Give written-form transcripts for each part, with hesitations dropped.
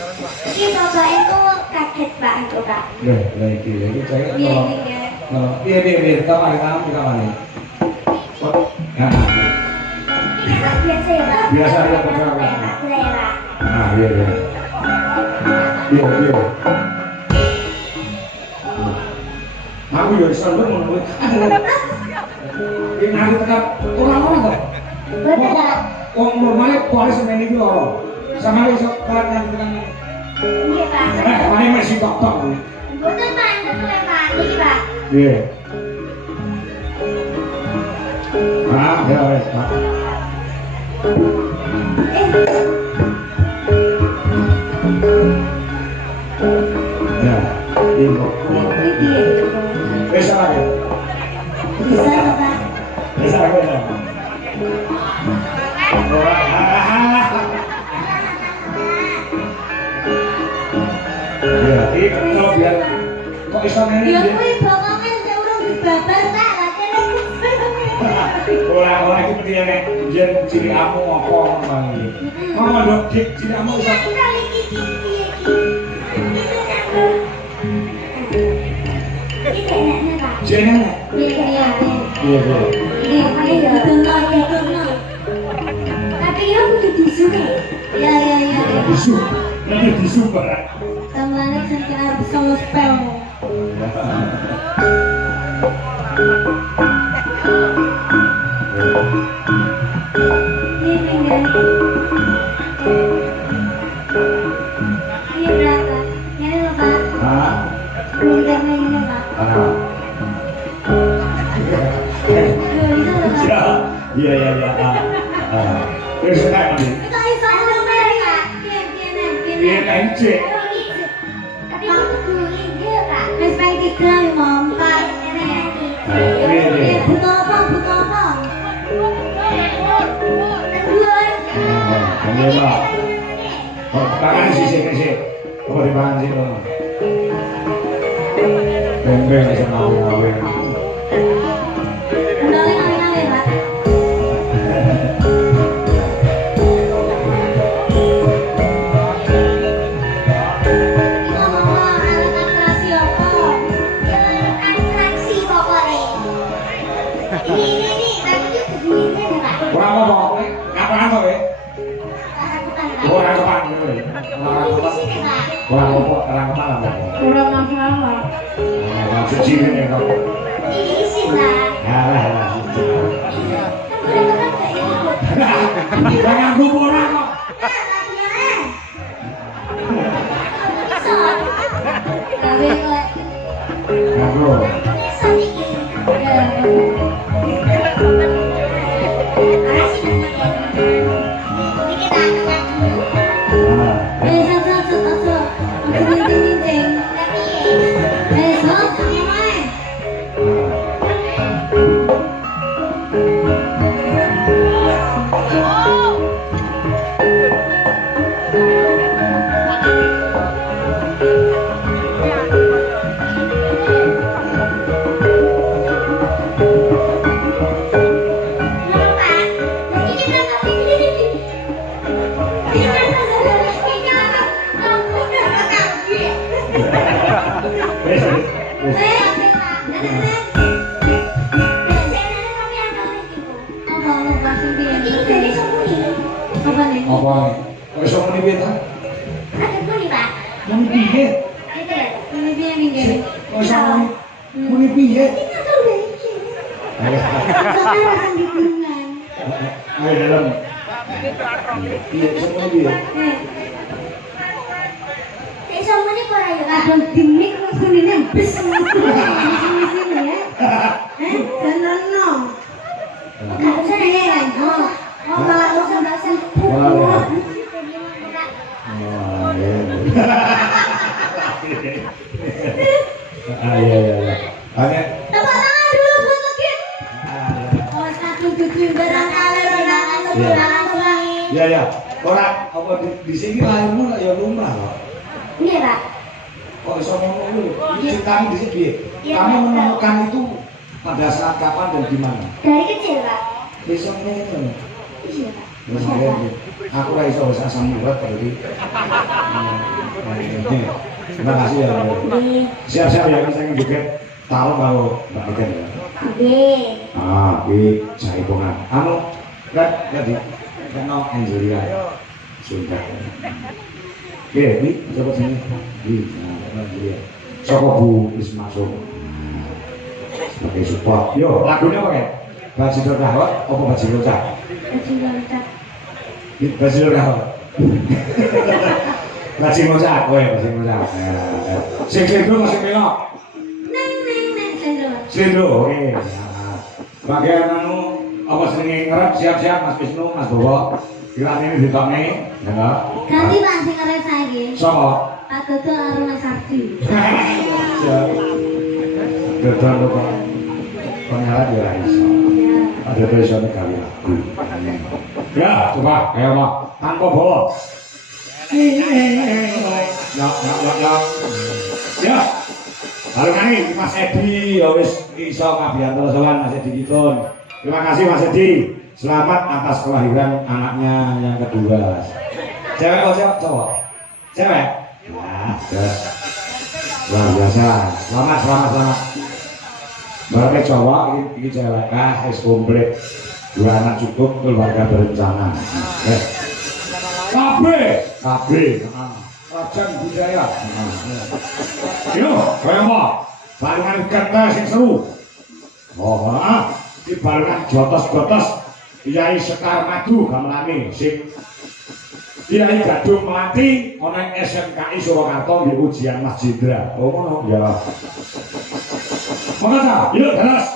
Ini bapak itu kaget Pak, itu Pak. Lagi saya kalau biar tahu ada kamu di kamar ini. Biasa ya Pak. Biasa ya Pak. Nah, iya. Aku juga selalu menunggu. Ini nanti tetap orang-orang kok. Betul. Orang normalnya kuali semen itu loh. Sama itu kuali nanti kan. Iya Pak. Mana masih tok-tok. Betul Pak, betul Pak. Ini Pak. Iya. Ya, Pak. Ya, ini. Bisa ya? Bisa Pak. Bisa ya? Ya, ini kalau biar kok bisa ini? Ya kuwi bokonge sing urung dibabar tak lagene. Orang-orang itu dia nek jen ciri amu apa ngono iki. Ngono ndok dik ciri amu iso. Jenenge. Iya. Iya. Tapi ya kudu disuke. Ya. Bisu. Nanti bisu Pak. Samane sing arep solo spell. Ini berapa? Ini loh Pak. Hah? Harganya ini Pak. Itu loh Pak. Iya. Wis nek iki. Itu iso ngomel Pak. Iya encik. Tapi aku kudu ini Pak. Wis pengen tiga ya Mom. Pak, Iya. butuh apa? Iya, Pak. Oh, tangan sih. Apa dipangan sih kono? Beng-beng iso ngawin-ngawin. Ngawin Pak. Ora apa-apa, kapan kok kowe? Ora kapan kowe. Ora apa, ora kapan apa. Ora masalah. Nah, suci ini kok. Alah. Jangan lupa ora kok. Nganggo. Apa nih? Wis muni piye ta? Muni piye? Wis muni piye? Ayo dalam. Piye muni piye? Abang dimik kunine bes sini ya. Senono. Enggak usah ya. Malah usah Iya. Hanya tepuk tangan dulu buat lagi. Awas aku tujuin barangkali Ya. Ora apa di sini lahirmu ya lumrah kok. Iya, Pak. Kok iso ngomong lu? Ini kamu di sini piye? Kamu menemukan itu pada saat kapan dan di mana? Dari kecil, Pak. Besok ini. Iya, Pak. Aku lah iso wis asam urat tadi. Terima kasih ya. Siap-siap ya saya juga taruh kalau Mbak Iden ya. Ini jaipongan. Lihat di channel Angelia Sunda. Oke, ini coba sini. Angelia. Soko Bu Ismasuk sebagai support. Yo, lagunya apa ya? Bajidor Rahot apa Bajidor Cak? Bajidor Rahot. Bajidor Cak, kowe Bajidor Cak. Sing sendro masih melok. Sendro, oke. Bagian anu apa sering ngerep siap-siap Mas Wisnu, Mas Bowo. Kirane ini ditokne, ya enggak? Ganti Pak sing ngerep saiki. Sopo? Pak Dodo karo Mas Ardi. Dodo kok. Pengalat ya iso. Ada besok kali lagu. Ya, coba ayo Pak. Tanpa bawa. Ya. Lalu kali Mas Edi ya wis iso ngabiyanto sowan Mas Edi Kitun. Terima kasih Mas Edi. Selamat atas kelahiran anaknya yang kedua. Cewek atau cowok? Cewek? Ya, terus. Luar biasa. Selamat. Baru cowok ini cewek es komplit. 2 anak cukup, keluarga berencana. KB. Rajan budaya. Yo, kaya apa? Barengan kata sing seru. Di barengan jotos-jotos Kiai Sekar Madu gamelane sing Kiai Gadung Melati ana SMKI Surakarta nggih ujian Mas Jendra. Oh ngono ya. Monggo yuk terus.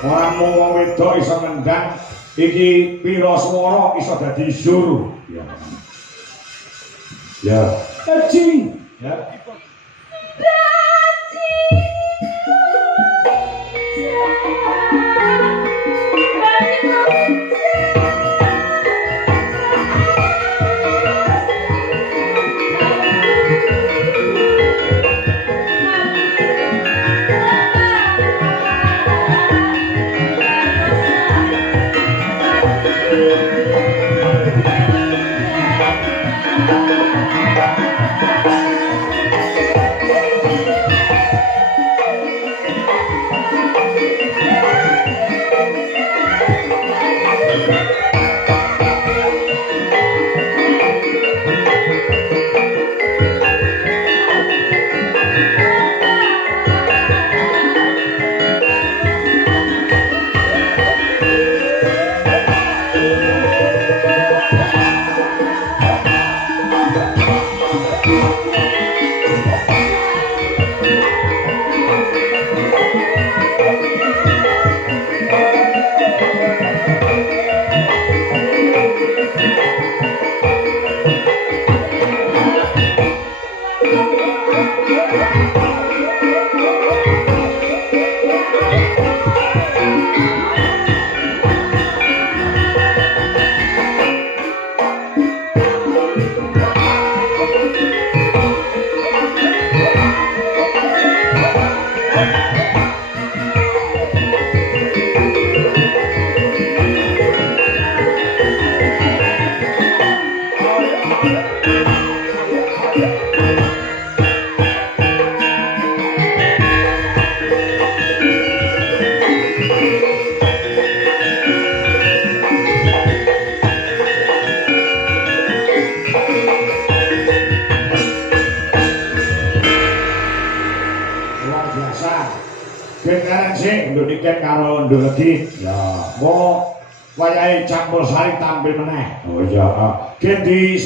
Ora mung wong wedok iso nendang, iki pira swara iso dadi zur. Ya. Ya. Aji. Ya. Kendaraan sing nduk diket karo nduk legi. Ya, mau wayahe campur sari tampil meneh. Oh iya, gen di